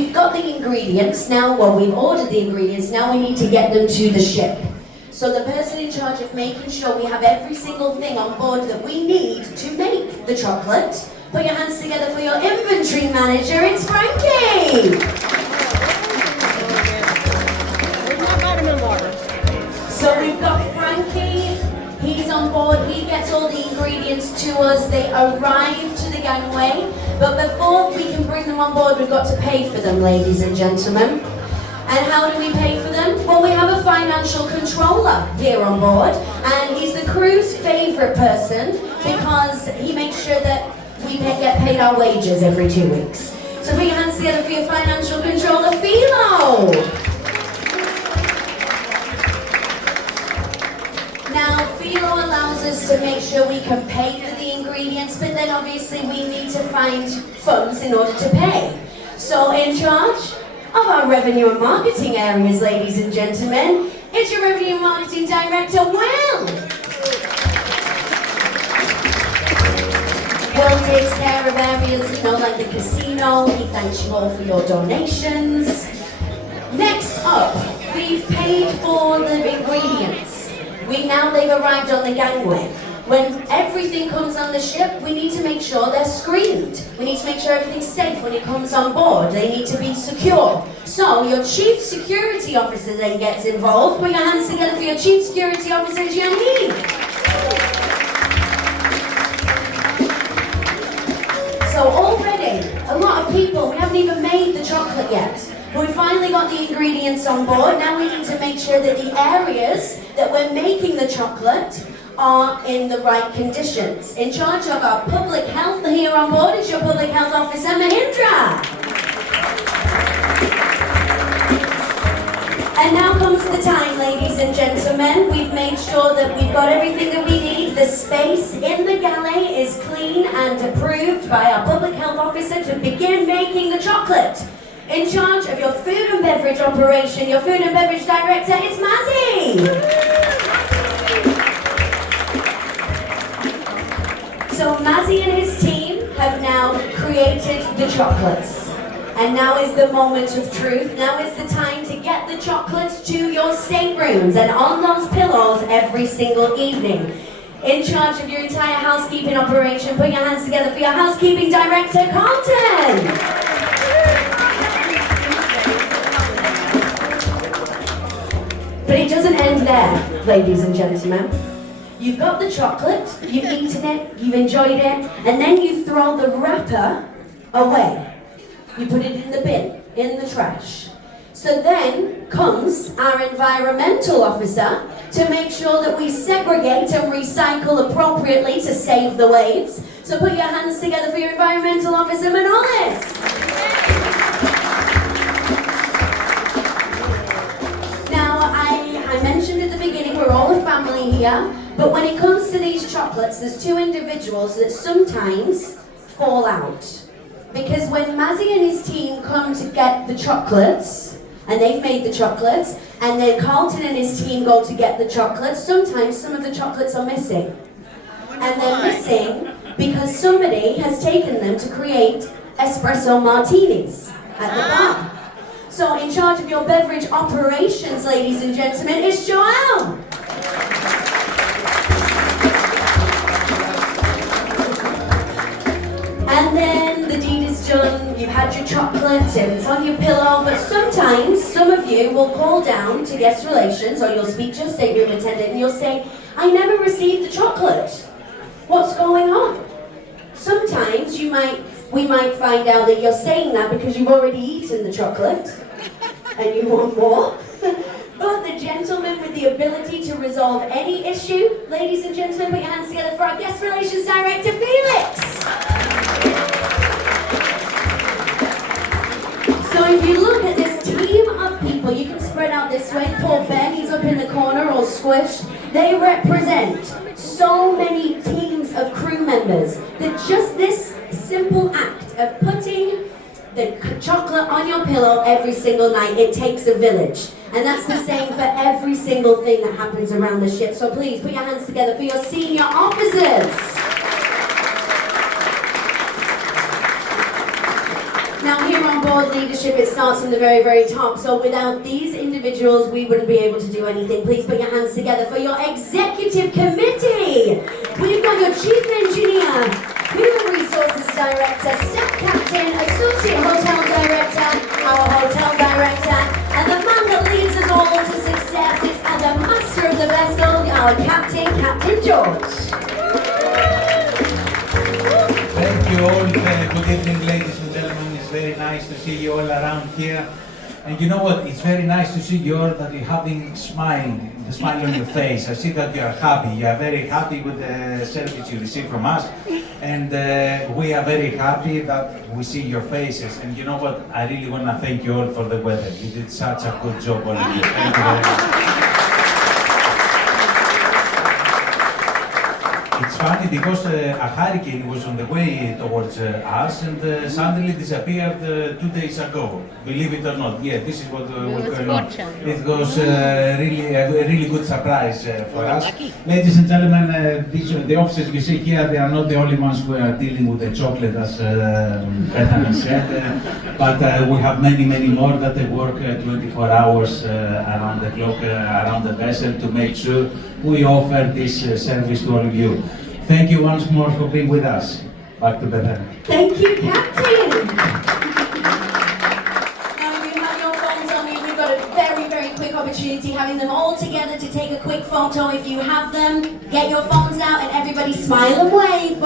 we've got the ingredients now, well, we've ordered the ingredients, now we need to get them to the ship. So the person in charge of making sure we have every single thing on board that we need to make the chocolate, put your hands together for your inventory manager, it's Frankie! So we've got Frankie, he's on board, he gets all the ingredients to us, they arrive to the gangway, but before we can bring them on board, we've got to pay for them, ladies and gentlemen. And how do we pay for them? Well, we have a financial controller here on board, and he's the crew's favourite person because he makes sure that we get paid our wages every 2 weeks. So put your hands together for your financial controller, Philo! Now, Philo allows us to make sure we can pay for the ingredients, but then obviously we need to find funds in order to pay. So in charge of our revenue and marketing areas, ladies and gentlemen, it's your revenue and marketing director, Will. Will takes care of areas, like the casino. He thanks you all for your donations. Next up, we've paid for the ingredients. They've arrived on the gangway. When everything comes on the ship, we need to make sure they're screened. We need to make sure everything's safe when it comes on board. They need to be secure. So your chief security officer then gets involved. Put your hands together for your chief security officer, Janine. So already, a lot of people, we haven't even made the chocolate yet. But we finally got the ingredients on board. Now we need to make sure that the areas that we're making the chocolate are in the right conditions. In charge of our public health here on board is your public health officer, Mahindra. And now comes the time, ladies and gentlemen. We've made sure that we've got everything that we need. The space in the galley is clean and approved by our public health officer to begin making the chocolate. In charge of your food and beverage operation, your food and beverage director, it's Mazzy. So Mazzy and his team have now created the chocolates. And now is the moment of truth. Now is the time to get the chocolates to your staterooms and on those pillows every single evening. In charge of your entire housekeeping operation, put your hands together for your housekeeping director, Carlton. But it doesn't end there, ladies and gentlemen. You've got the chocolate, you've eaten it, you've enjoyed it, and then you throw the wrapper away. You put it in the bin, in the trash. So then comes our environmental officer to make sure that we segregate and recycle appropriately to save the waves. So put your hands together for your environmental officer, Manolis. I mentioned at the beginning, we're all a family here, but when it comes to these chocolates, there's two individuals that sometimes fall out. Because when Mazzy and his team come to get the chocolates, and they've made the chocolates, and then Carlton and his team go to get the chocolates, sometimes some of the chocolates are missing. And they're missing because somebody has taken them to create espresso martinis at the bar. So in charge of your beverage operations, ladies and gentlemen, is Joelle. And then the deed is done, you've had your chocolate and it's on your pillow, but sometimes some of you will call down to guest relations or you'll speak to your stateroom attendant and you'll say, I never received the chocolate. What's going on? Sometimes we might find out that you're saying that because you've already eaten the chocolate and you want more. But the gentleman with the ability to resolve any issue, ladies and gentlemen, put your hands together for our guest relations director, Felix. So if you look at this team of people, you can spread out this way. Poor Ben, he's up in the corner all squished. They represent so many teams of crew members that just this simple act of putting the chocolate on your pillow every single night, it takes a village. And that's the same for every single thing that happens around the ship. So please put your hands together for your senior officers. Now here on board leadership, it starts from the very, very top. So without these individuals, we wouldn't be able to do anything. Please put your hands together for your executive committee. We've got your chief engineer, human resources director, staff captain, associate hotel director, our hotel director, and the man that leads us all to success is and the master of the vessel, our captain, Captain George. Thank you all. Good evening, ladies and gentlemen. It's very nice to see you all around here. And you know what? It's very nice to see you all that you're having the smile on your face. I see that you are happy. You are very happy with the service you receive from us. And we are very happy that we see your faces. And you know what? I really want to thank you all for the weather. You did such a good job, all of you. Thank you very much. It's funny because a hurricane was on the way towards us and suddenly disappeared 2 days ago. Believe it or not, yeah, this is what was going on. It was really a really good surprise for us. Ladies and gentlemen, the officers you see here, they are not the only ones who are dealing with the chocolate, as Bethany said, but we have many, many more that they work 24 hours around the clock, around the vessel to make sure we offer this service to all of you. Thank you once more for being with us. Back to Bethany. Thank you, Captain. Now, if you have your phones on you, we've got a very, very quick opportunity having them all together to take a quick photo. If you have them, get your phones out and everybody smile and wave.